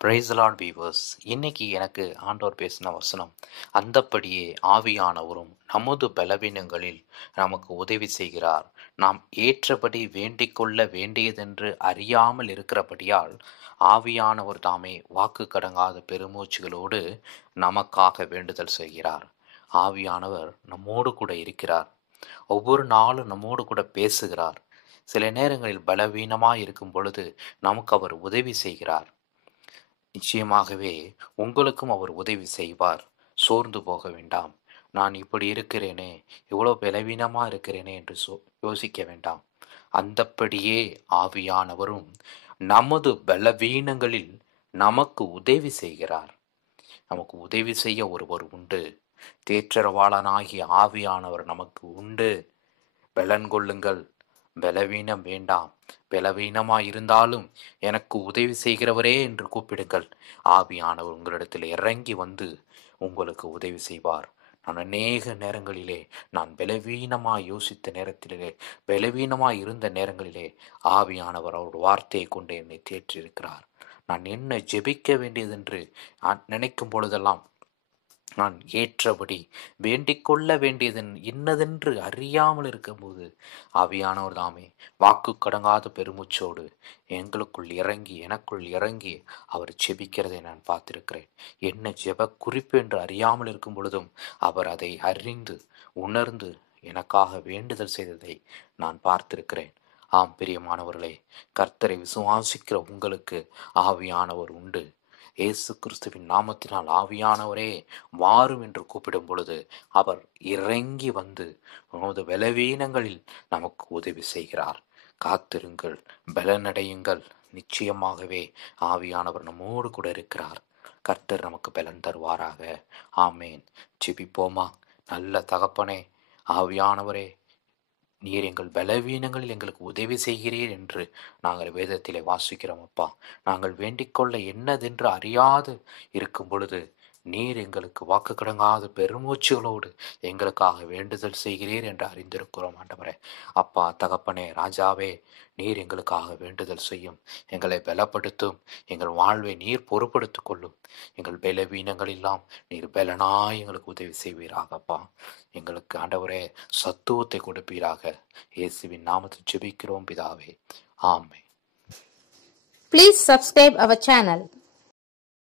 Price Lord viewers. இன்னைக்கு எனக்கு ஆண்டவர் பேசின வசனம், அந்தப்படியே ஆவியானவரும் நமது பலவீனங்களில் நமக்கு உதவி செய்கிறார். நாம் ஏற்றபடி வேண்டிக் கொள்ள வேண்டியதென்று அறியாமல் இருக்கிறபடியால் ஆவியானவர் தாமே வாக்கு கடங்காத பெருமூச்சுகளோடு நமக்காக வேண்டுதல் செய்கிறார். ஆவியானவர் நம்மோடு கூட இருக்கிறார். ஒவ்வொரு நாளும் நம்மோடு கூட பேசுகிறார். சில நேரங்களில் பலவீனமாய் இருக்கும் பொழுது நமக்கு அவர் உதவி செய்கிறார். நிச்சயமாகவே உங்களுக்கும் அவர் உதவி செய்வார். சோர்ந்து போக வேண்டாம். நான் இப்படி இருக்கிறேனே, இவ்வளோ பலவீனமா இருக்கிறேனே என்று யோசிக்க வேண்டாம். அந்தப்படியே ஆவியானவரும் நமது பலவீனங்களில் நமக்கு உதவி செய்கிறார். நமக்கு உதவி செய்ய ஒருவர் உண்டு. தேற்றரவாளனாகிய ஆவியானவர் நமக்கு உண்டு. பலன் கொள்ளுங்கள், பலவீனம் வேண்டாம். பலவீனமாய் இருந்தாலும் எனக்கு உதவி செய்கிறவரே என்று கூப்பிடுங்கள். ஆவியானவர் உங்களிடத்தில் இறங்கி வந்து உங்களுக்கு உதவி செய்வார். நான் அநேக நேரங்களிலே நான் பலவீனமாய் யோசித்த நேரத்திலே, பலவீனமாய் இருந்த நேரங்களிலே ஆவியானவர் அவருடைய வார்த்தையை கொண்டு என்னை தேற்றியிருக்கிறார். நான் என்ன ஜெபிக்க வேண்டியதென்று நினைக்கும் பொழுதெல்லாம் நான் ஏற்றபடி வேண்டிக் கொள்ள வேண்டியது இன்னதென்று அறியாமல் இருக்கும்போது ஆவியானவர் தாமே வாக்கு கடங்காத பெருமூச்சோடு எனக்குள் இறங்கி அவர் ஜெபிக்கிறதை நான் பார்த்திருக்கிறேன். என்ன ஜெப குறிப்பு என்று அறியாமல் இருக்கும் பொழுதும் அவர் அதை அறிந்து உணர்ந்து எனக்காக வேண்டுதல் செய்ததை நான் பார்த்திருக்கிறேன். ஆம் பிரியமானவர்களே, கர்த்தரை விசுவாசிக்கிற உங்களுக்கு ஆவியானவர் உண்டு. இயேசு கிறிஸ்துவின் நாமத்தினால் ஆவியானவரே வாரும் என்று கூப்பிடும் பொழுது அவர் இறங்கி வந்து நமது பலவீனங்களில் நமக்கு உதவி செய்கிறார். காத்திருங்கள், பலனடையுங்கள். நிச்சயமாகவே ஆவியானவர் நம்மோடு கூட இருக்கிறார். கர்த்தர் நமக்கு பலன் தருவாராக. ஆமேன். ஜெபிப்போமா. நல்ல தகப்பனே, ஆவியானவரே, நீர் எங்கள் பலவீனங்களில் எங்களுக்கு உதவி செய்கிறீர் என்று நாங்கள் வேதத்திலே வாசிக்கிறோம். அப்பா, நாங்கள் வேண்டிக்கொள்ள என்னதென்று அறியாது இருக்கும் பொழுது நீர் எங்களுக்கு வாக்கு கடங்காத பெருமூச்சுகளோடு எங்களுக்காக வேண்டுதல் செய்கிறீர் என்று அறிந்திருக்கிறோம். ஆண்டவரே, அப்பா, தகப்பனே, ராஜாவே, நீர் எங்களுக்காக வேண்டுதல் செய்யும். எங்களை பலப்படுத்தும். எங்கள் வாழ்வை நீர் பொறுப்படுத்திக் கொள்ளும். எங்கள் பலவீனங்கள் எல்லாம் நீர் பலனாய் எங்களுக்கு உதவி செய்வீராக. அப்பா, எங்களுக்கு ஆண்டவரே சத்துவத்தை கொடுப்பீராக. இயேசுவின் நாமத்தில் ஜெபிக்கிறோம் பிதாவே. ஆமென். Please subscribe our channel.